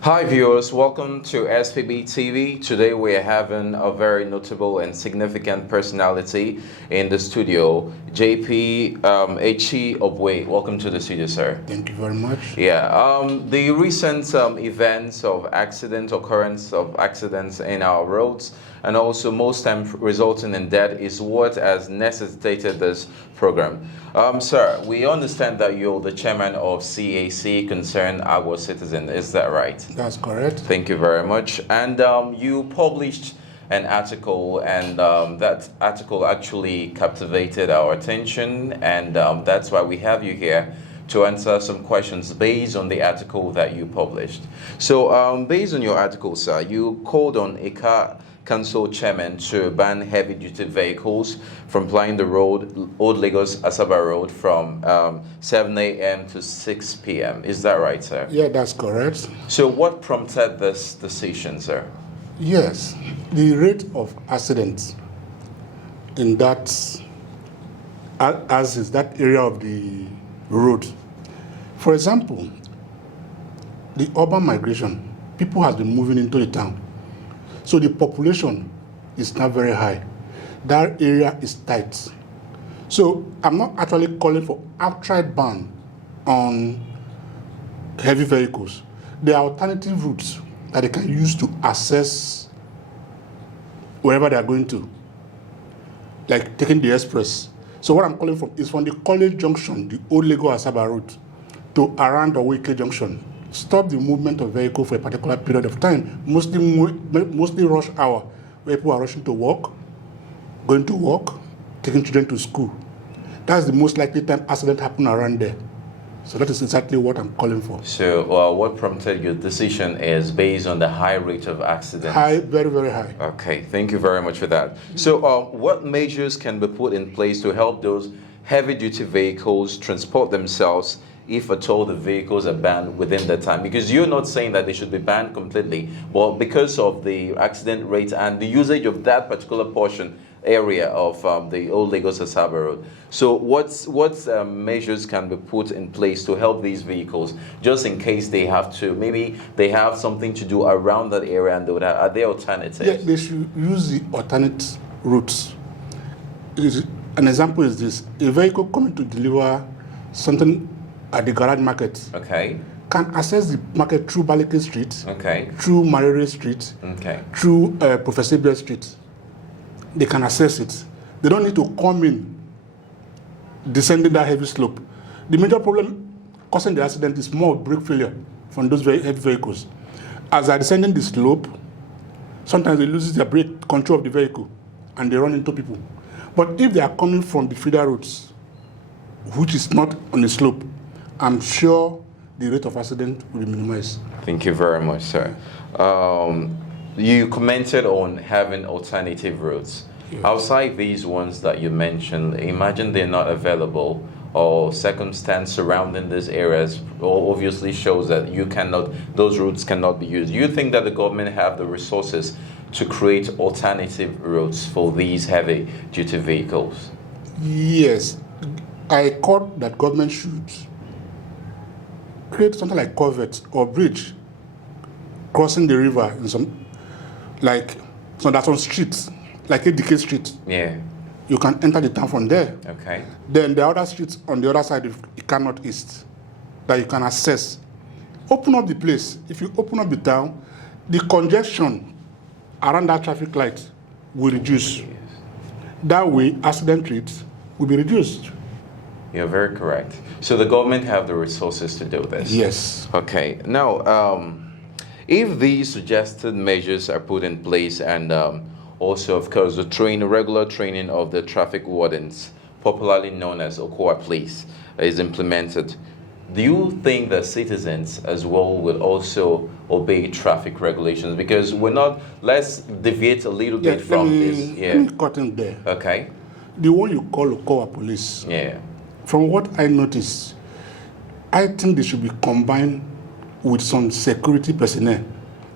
Hi viewers, welcome to SPB TV. Today we are having a very notable and significant personality in the studio, JP Echi Obwe. Welcome to the studio, sir. Thank you very much. Yeah, the recent events of occurrence of accidents in our roads, and also most times resulting in death, is what has necessitated this program. Sir, we understand that you're the chairman of CAC, Concern Our Citizen. Is that right? That's correct. Thank you very much. And you published an article, and that article actually captivated our attention, and that's why we have you here to answer some questions based on the article that you published. So based on your article, sir, you called on a CAC Council chairman to ban heavy-duty vehicles from plying the road, Old Lagos Asaba Road, from 7 a.m. to 6 p.m. Is that right, sir? Yeah, that's correct. So what prompted this decision, sir? Yes, the rate of accidents in that, as is that area of the road. For example, the urban migration, people have been moving into the town. So the population is not very high. That area is tight. So I'm not actually calling for outright ban on heavy vehicles. There are alternative routes that they can use to access wherever they are going to, like taking the express. So what I'm calling for is from the College Junction, the Old Lagos Asaba Road, to around the Wike Junction. Stop the movement of vehicle for a particular period of time, mostly rush hour, where people are rushing to work, going to work, taking children to school. That's the most likely time accident happen around there. So that is exactly what I'm calling for. So what prompted your decision is based on the high rate of accidents? High, very, very high. Okay, thank you very much for that. So what measures can be put in place to help those heavy-duty vehicles transport themselves if at all the vehicles are banned within that time? Because you're not saying that they should be banned completely, but because of the accident rate and the usage of that particular portion area of the Old Lagos Asaba Road. So what measures can be put in place to help these vehicles, just in case they have to, maybe they have something to do around that area, and they would have, are there alternatives? Yeah, they should use the alternate routes. An example is this: a vehicle coming to deliver something at the garage market, okay, can access the market through Balike Street, okay, through Marere Street, okay, through Professor Bell Street. They can access it. They don't need to come in descending that heavy slope. The major problem causing the accident is more brake failure from those very heavy vehicles. As they're descending the slope, sometimes they lose their brake control of the vehicle and they run into people. But if they are coming from the feeder roads, which is not on the slope, I'm sure the rate of accident will be minimized. Thank you very much, sir. You commented on having alternative routes. Yes. Outside these ones that you mentioned, imagine they're not available, or circumstance surrounding these areas obviously shows that those routes cannot be used. Do you think that the government have the resources to create alternative routes for these heavy-duty vehicles? Yes. I thought that government should create something like culvert or bridge crossing the river in some, so that's on streets, like a decay street. Yeah. You can enter the town from there. Okay. Then the other streets on the other side, if you cannot east, that you can access. Open up the place. If you open up the town, the congestion around that traffic light will reduce. Yes. That way, accident rates will be reduced. You're very correct. So the government have the resources to do this? Yes. Okay. Now, if these suggested measures are put in place, and also, of course, the regular training of the traffic wardens, popularly known as Okoa Police, is implemented, do you think that citizens as well will also obey traffic regulations? Because let's deviate a little bit from this. Yeah. Let me cut in there. Okay. The one you call Okoa Police. Yeah. From what I noticed, I think they should be combined with some security personnel,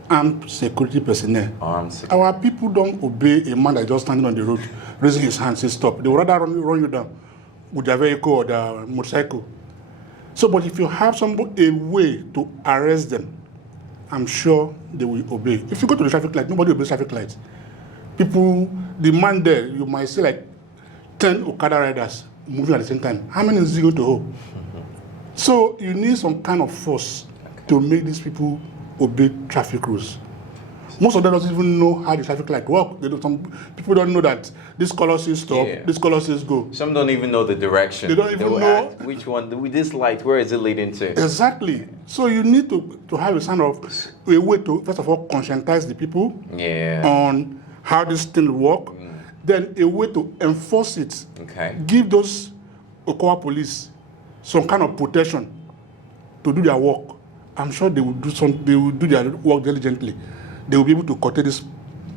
armed security personnel. Our people don't obey a man that is just standing on the road, raising his hand, say stop. They would rather run you down with their vehicle or their motorcycle. So, but if you have a way to arrest them I'm sure they will obey. If you go to the traffic light, nobody obeys traffic lights. People, the man there, you might see like 10 Okada riders moving at the same time. How many is he going to hold? So you need some kind of force to make these people obey traffic rules. Most of them don't even know how the traffic light works. Some people don't know that this color says stop, this color says go. Some don't even know the direction. They don't even know which one, with this light, where is it leading to? Exactly. So you need to have a kind of a way to, first of all, conscientize the people on how this thing work. Then a way to enforce it. Okay. Give those Okowa police some kind of protection to do their work. I'm sure they will do their work diligently. They will be able to curtail this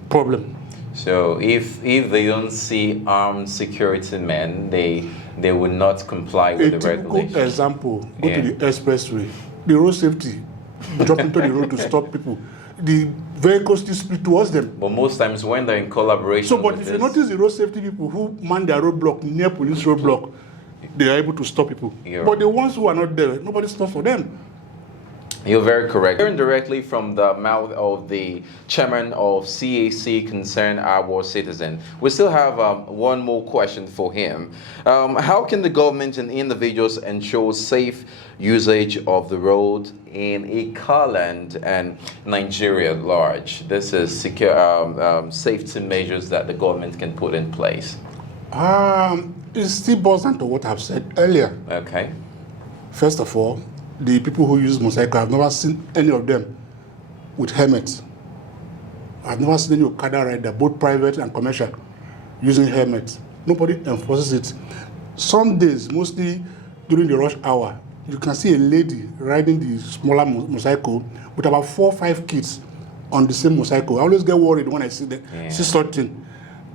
problem. So if they don't see armed security men, they will not comply with the regulations. A typical example, go to the expressway. The road safety, drop into the road to stop people. The vehicles still speed towards them. But most times when they're in collaboration So, but if you notice the road safety people who man their roadblock near police roadblock, they are able to stop people. But the ones who are not there, nobody stops for them. You're very correct. Hearing directly from the mouth of the chairman of CAC Concern Our Citizen, we still have one more question for him. How can the government and individuals ensure safe usage of the road in a carland and Nigeria at large? This is secure safety measures that the government can put in place. It still boils down to what I've said earlier. Okay. First of all, the people who use motorcycle, I've never seen any of them with helmets. I've never seen any Okada rider, both private and commercial, using helmets. Nobody enforces it. Some days, mostly during the rush hour, you can see a lady riding the smaller motorcycle with about 4 or 5 kids on the same motorcycle. I always get worried when I see something.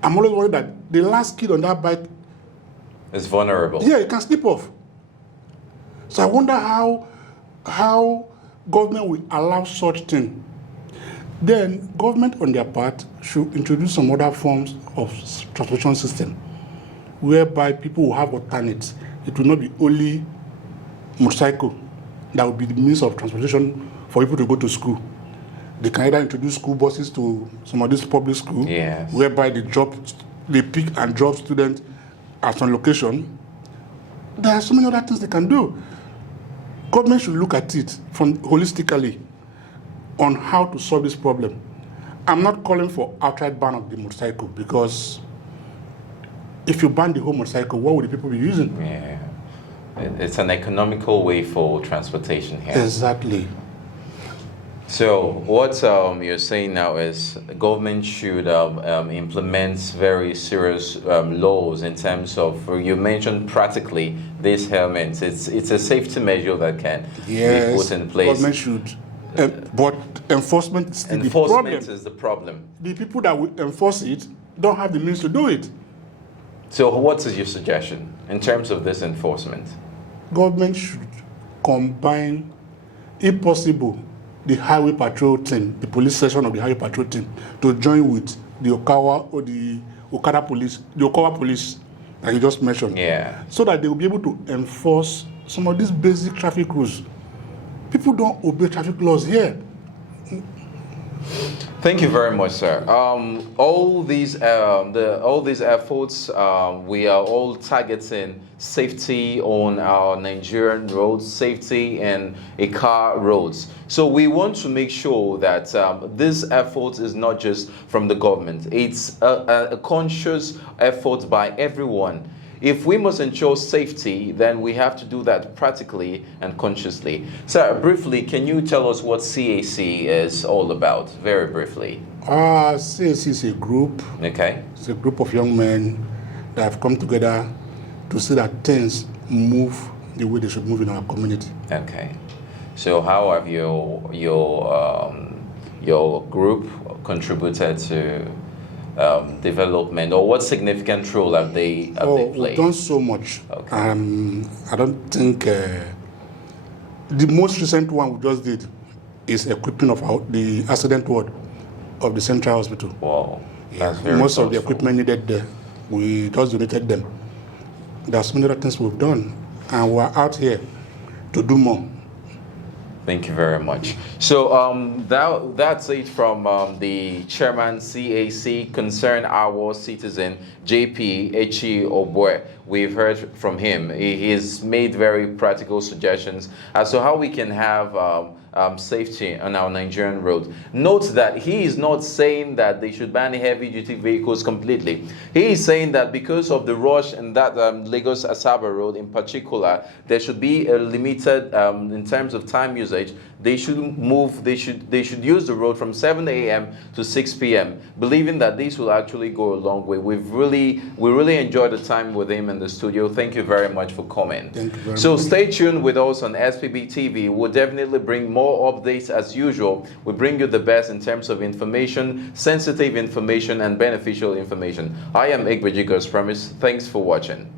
I'm always worried that the last kid on that bike is vulnerable. Yeah, it can slip off. So I wonder how government will allow such thing. Then government on their part should introduce some other forms of transportation system whereby people will have alternates. It will not be only motorcycle that will be the means of transportation for people to go to school. They can either introduce school buses to some of these public schools, whereby they pick and drop students at some location. There are so many other things they can do. Government should look at it holistically on how to solve this problem. I'm not calling for outright ban of the motorcycle, because if you ban the whole motorcycle, what would the people be using? Yeah, it's an economical way for transportation here. Exactly. So what you're saying now is the government should implement very serious laws in terms of, you mentioned practically these helmets. It's a safety measure that can be put in place. Government should, but enforcement is the problem. Enforcement is the problem. The people that will enforce it don't have the means to do it. So what is your suggestion in terms of this enforcement? Government should combine, if possible, the highway patrol team, the police section of the highway patrol team, to join with the Okada police, the Okowa police that you just mentioned. So that they will be able to enforce some of these basic traffic rules. People don't obey traffic laws here. Thank you very much, sir. All these efforts, we are all targeting safety on our Nigerian roads, safety in car roads. So we want to make sure that this effort is not just from the government. It's a conscious effort by everyone. If we must ensure safety, then we have to do that practically and consciously. Sir, briefly, can you tell us what CAC is all about, very briefly? CAC is a group. Okay. It's a group of young men that have come together to see that things move the way they should move in our community. Okay. So how have your group contributed to development, or what significant role have they played? We've done so much. Okay. I don't think the most recent one we just did is equipping of the accident ward of the central hospital. Wow, that's very most thoughtful. of the equipment needed there, we just donated them. There's many other things we've done, and we're out here to do more. Thank you very much. So that's it from the chairman CAC, Concern Our Citizen, JP Echi Obwe. We've heard from him. He's made very practical suggestions as to how we can have safety on our Nigerian roads. Note that he is not saying that they should ban heavy-duty vehicles completely. He is saying that because of the rush in that Lagos-Asaba road in particular, there should be a limited, in terms of time usage, they should move, they should use the road from 7 a.m. to 6 p.m., believing that this will actually go a long way. We really enjoyed the time with him in the studio. Thank you very much for coming. Thank you very So much. stay tuned with us on SPB TV. We'll definitely bring more updates as usual. We bring you the best in terms of information, sensitive information, and beneficial information. I am Egbejigo's Promise. Thanks for watching.